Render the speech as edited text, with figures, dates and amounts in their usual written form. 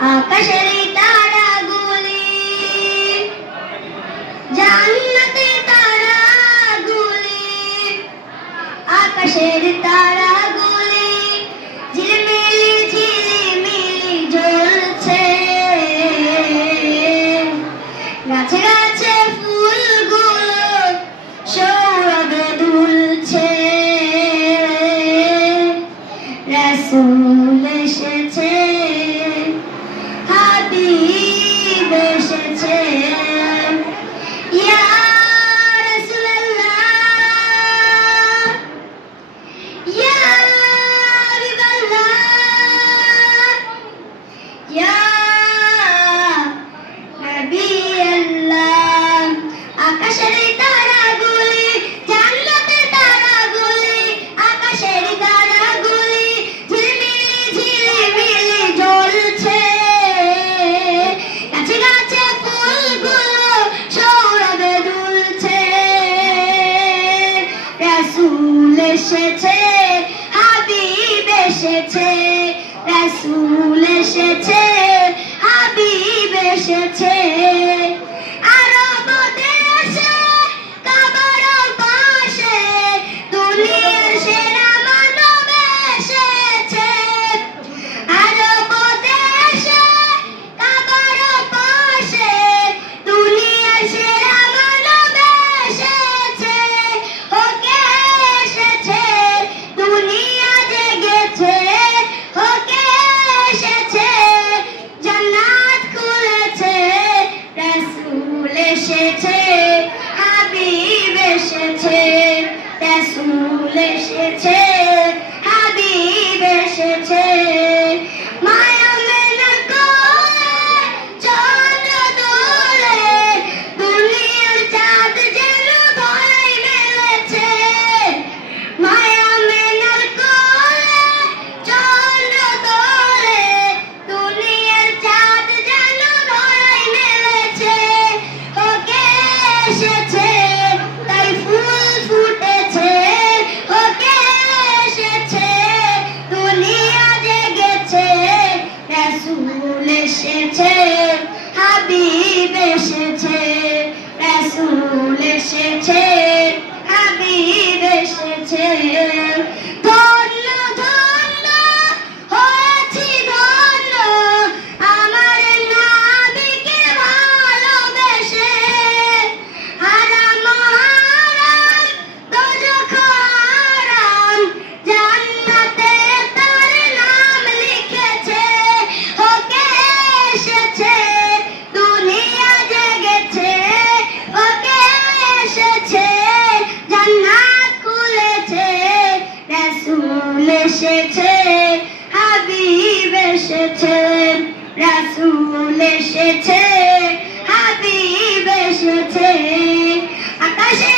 আকাশের তারাগুলি, জান্নাতের তারাগুলি, আকাশের তারাগুলি ঝিলমিলি ঝিলমিলি জ্বলছে। গাছে গাছে ফুলগুলো সৌরভে দুলছে। রাসূল এসেছে, হাবিব এসেছে। ইয়া রাসূলুল্লাহ, ইয়া হাবিবাল্লাহ, ইয়া নবিয়াল্লাহ। আকাশের তারাগুলি, জান্নাতের তারাগুলি, আকাশের তারাগুলি ঝিলমিলি ঝিলমিলি জ্বলছে। গাছে গাছে ফুলগুলো সৌরভে দুলছে। রাসূল এসেছে, হাবিব এসেছে। রাসূল এসেছে, হাবিব এসেছে। আরব দেশে কাবার পাশে দুনিয়ার সেরা মানব এসেছে। আরব দেশে কাবার পাশে দুনিয়ার সেরা মানব এসেছে। ওকে এসেছে, দুনিয়া জেগেছে। ওকে এসেছে, জান্নাত খুলেছে। রাসূল এসেছে, হাবিব এসেছে। রাসূল এসেছে, হাবিব এসেছে। মায়া মেনার কোলে চন্দ্র দোলে, দুনিয়ার চাঁদ যেন ধরায় মেলেছে। মায়া মেনার কোলে চন্দ্র দোলে, দুনিয়ার চাঁদ যেন ধরায় মেলেছে। ওকে এসেছে, তাই ফুল ফুটেছে। ওকে এসেছে, দুনিয়া জেগেছে। রাসূল এসেছে, হাবিব এসেছে। রাসূল এসেছে, হাবিব এসেছে। ধন্য ধন্য হয়েছি ধন্য, আমার নবীকে ভালোবেসে। হারাম হারাম দোজখ হারাম, জান্নাতে তার নাম লিখেছে। ওকে এসেছে, দুনিয়া জেগেছে। ওকে এসেছে, জান্নাত খুলেছে। রাসূল এসেছে, হাবিব এসেছে। রাসূল এসেছে, হাবিব এসেছে। আকাশে